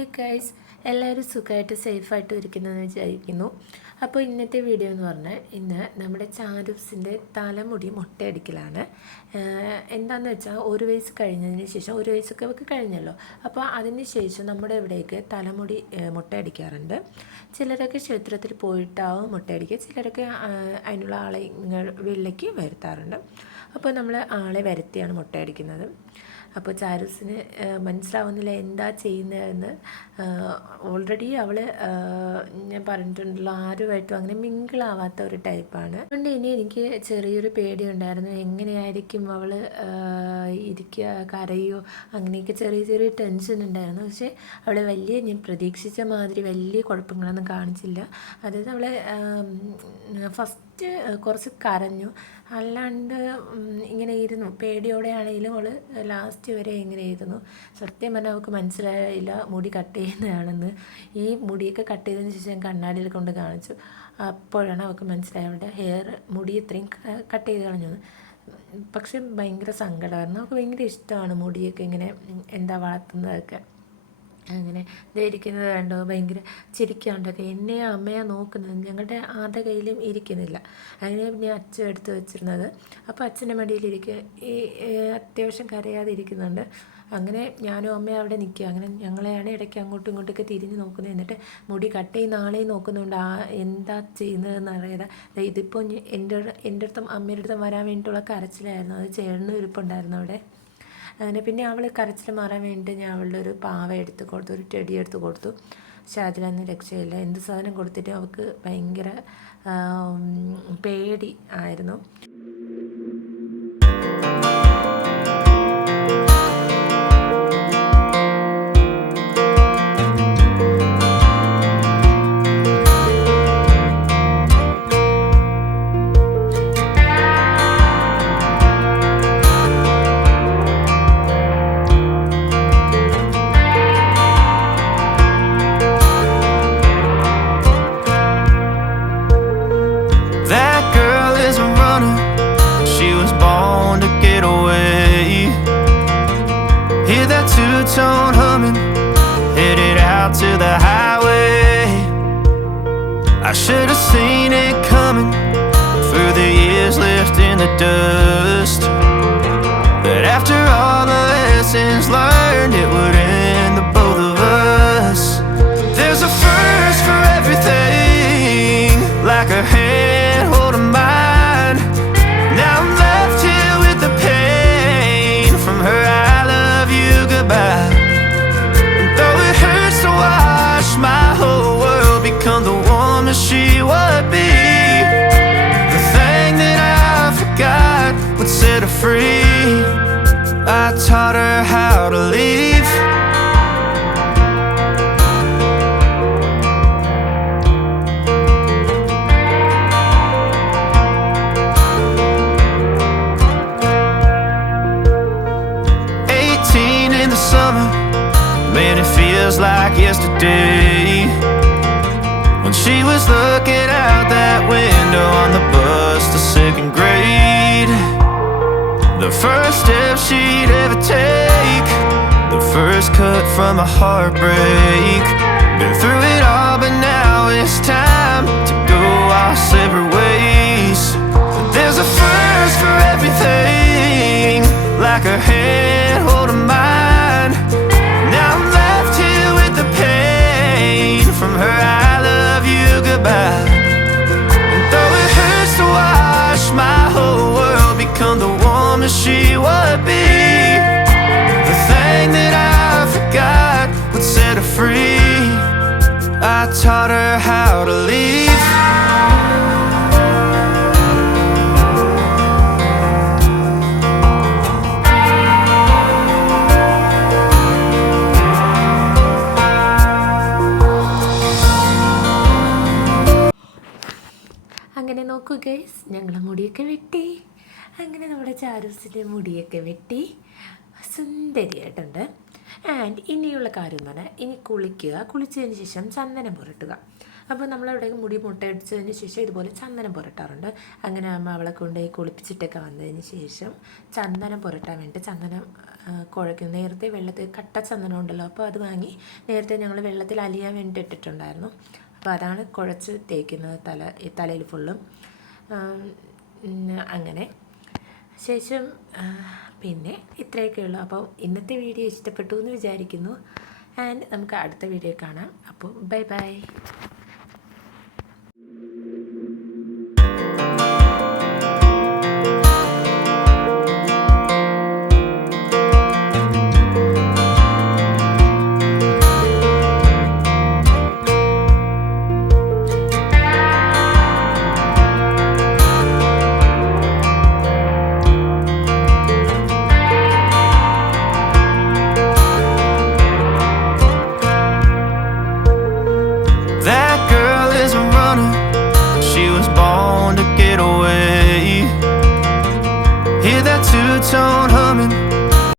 Hey guys, എല്ലാവരും സുഖമായിട്ട് സേഫായിട്ട് ഇരിക്കുന്നതെന്ന് വിചാരിക്കുന്നു. അപ്പോൾ ഇന്നത്തെ വീഡിയോ എന്ന് പറഞ്ഞാൽ ഇന്ന് നമ്മുടെ ചാരൂസിൻ്റെ തലമുടി മുട്ടയടിക്കലാണ്. എന്താണെന്ന് വെച്ചാൽ 1 വയസ്സ് കഴിഞ്ഞതിന് ശേഷം 1 വയസ്സൊക്കെ അവർക്ക് കഴിഞ്ഞല്ലോ. അപ്പോൾ അതിന് ശേഷം നമ്മുടെ ഇവിടേക്ക് തലമുടി മുട്ടയടിക്കാറുണ്ട്. ചിലരൊക്കെ ക്ഷേത്രത്തിൽ പോയിട്ടാവും മുട്ടയടിക്കുക, ചിലരൊക്കെ അതിനുള്ള ആളെ വീട്ടിലേക്ക് വരുത്താറുണ്ട്. അപ്പോൾ നമ്മൾ ആളെ വരുത്തിയാണ് മുട്ടയടിക്കുന്നത്. അപ്പോൾ ചാരൂസിന് മനസ്സിലാവുന്നില്ല എന്താ ചെയ്യുന്നതെന്ന്. ഓൾറെഡി അവൾ ഞാൻ പറഞ്ഞിട്ടുണ്ടല്ലോ, ആരുമായിട്ടും അങ്ങനെ മിങ്കിളാവാത്ത ഒരു ടൈപ്പാണ്. അതുകൊണ്ട് ഇനി എനിക്ക് ചെറിയൊരു പേടിയുണ്ടായിരുന്നു, എങ്ങനെയായിരിക്കും അവൾ ഇരിക്കുക, കരയോ, അങ്ങനെയൊക്കെ ചെറിയ ചെറിയ ടെൻഷൻ ഉണ്ടായിരുന്നു. പക്ഷേ അവൾ ഞാൻ പ്രതീക്ഷിച്ച മാതിരി വലിയ കുഴപ്പങ്ങളൊന്നും കാണിച്ചില്ല. അതായത് അവൾ ഫസ്റ്റ് കുറച്ച് കരഞ്ഞു, അല്ലാണ്ട് ഇങ്ങനെ ഇരുന്നു, പേടിയോടെ ആണെങ്കിലും അവൾ ലാസ്റ്റ് വരെ ഇങ്ങനെ ഇരുന്നു. സത്യം പറഞ്ഞാൽ അവൾക്ക് മനസ്സിലായില്ല മുടി കട്ട് ചെയ്യുന്നതാണെന്ന്. ഈ മുടിയൊക്കെ കട്ട് ചെയ്തതിന് ശേഷം ഞാൻ കണ്ണാടിയിൽ കൊണ്ട് കാണിച്ചു. അപ്പോഴാണ് അവൾക്ക് മനസ്സിലായത് അവളുടെ മുടി ഇത്രയും കട്ട് ചെയ്ത് കളഞ്ഞത്. പക്ഷെ ഭയങ്കര സങ്കടമായിരുന്നു. അവൾക്ക് ഭയങ്കര ഇഷ്ടമാണ് മുടിയൊക്കെ ഇങ്ങനെ വളർത്തുന്നതൊക്കെ. അങ്ങനെ ധരിക്കുന്നത് കണ്ടോ, ഭയങ്കര ചിരിക്കാണ്ടൊക്കെ എന്നെയോ അമ്മയോ നോക്കുന്നത്. ഞങ്ങളുടെ ആരുടെ കയ്യിലും ഇരിക്കുന്നില്ല. അങ്ങനെ പിന്നെ അച്ഛൻ എടുത്ത് വെച്ചിരുന്നത്. അപ്പോൾ അച്ഛൻ്റെ മടിയിലിരിക്കുക, ഈ അത്യാവശ്യം കരയാതെ ഇരിക്കുന്നുണ്ട്. അങ്ങനെ ഞാനും അമ്മയും അവിടെ നിൽക്കുക. അങ്ങനെ ഞങ്ങളെയാണ് ഇടയ്ക്ക് അങ്ങോട്ടും ഇങ്ങോട്ടൊക്കെ തിരിഞ്ഞ് നോക്കുന്നത്. എന്നിട്ട് മുടി കട്ട് ചെയ്യുന്ന ആളെയും നോക്കുന്നുണ്ട്, എന്താ ചെയ്യുന്നതെന്ന് അറിയാതെ. ഇതിപ്പോൾ എൻ്റെ അടുത്തും അമ്മയുടെ അടുത്തും വരാൻ വേണ്ടിയിട്ടുള്ള കരച്ചിലായിരുന്നു. അത് ചേർന്ന് ഇരിപ്പുണ്ടായിരുന്നു അവിടെ. അങ്ങനെ പിന്നെ അവൾ കരച്ചിൽ മാറാൻ വേണ്ടിയിട്ട് ഞാൻ അവളുടെ ഒരു പാവ എടുത്ത് കൊടുത്തു, ഒരു ടെടി എടുത്ത് കൊടുത്തു. പക്ഷെ അതിലൊന്നും രക്ഷയില്ല. എന്ത് സാധനം കൊടുത്തിട്ട് അവൾക്ക് ഭയങ്കര പേടി ആയിരുന്നു. Hear that two-tone humming, headed out to the highway. I should have seen it coming through the years left in the dust. But after all the lessons learned, it would end the both of us. There's a first for everything, like a hand holding mine. Now I'm left here with the pain from her goodbye. And though it hurts to watch my whole world become the woman she would be, the thing that I forgot would set her free. I taught her how to leave. Man, it feels like yesterday when she was looking out that window on the bus to 2nd grade. The first step she'd ever take, the first cut from a heartbreak. Been through it all, but now it's time to go our separate ways. There's a first for everything, like a hand holding mine. Now I'm left here with the pain from her I love you goodbye. And though it hurts to watch my whole world become the woman she would be, the thing that I forgot would set her free. I taught her how to leave. അങ്ങനെ നോക്കൂ ഗൈസ്, ഞങ്ങളെ മുടിയൊക്കെ വെട്ടി. അങ്ങനെ നമ്മുടെ ചാരൂസിൻ്റെ മുടിയൊക്കെ വെട്ടി സുന്ദരിയായിട്ടുണ്ട്. ആൻഡ് ഇനിയുള്ള കാര്യം എന്ന് പറഞ്ഞാൽ, ഇനി കുളിച്ചതിന് ശേഷം ചന്ദനം പുരട്ടുക. അപ്പോൾ നമ്മളവിടെ മുടി മുട്ടയടിച്ചതിന് ശേഷം ഇതുപോലെ ചന്ദനം പുരട്ടാറുണ്ട്. അങ്ങനെ അമ്മ അവളെ കൊണ്ടുപോയി കുളിപ്പിച്ചിട്ടൊക്കെ വന്നതിന് ശേഷം ചന്ദനം പുരട്ടാൻ വേണ്ടി ചന്ദനം കുഴയ്ക്കുന്നത്. നേരത്തെ വെള്ളത്തിൽ കട്ട ചന്ദനം ഉണ്ടല്ലോ, അപ്പോൾ അത് വാങ്ങി നേരത്തെ ഞങ്ങൾ വെള്ളത്തിൽ അലിയാൻ വേണ്ടി ഇട്ടിട്ടുണ്ടായിരുന്നു. അപ്പോൾ അതാണ് കുഴച്ച് തേക്കുന്നത് തലയിൽ ഫുള്ളും. അങ്ങനെ ശേഷം പിന്നെ ഇത്രയൊക്കെ ഉള്ളൂ. അപ്പോൾ ഇന്നത്തെ വീഡിയോ ഇഷ്ടപ്പെട്ടു എന്ന് വിചാരിക്കുന്നു. ആൻഡ് നമുക്ക് അടുത്ത വീഡിയോ കാണാം. അപ്പോൾ bye bye. Hear that two-tone humming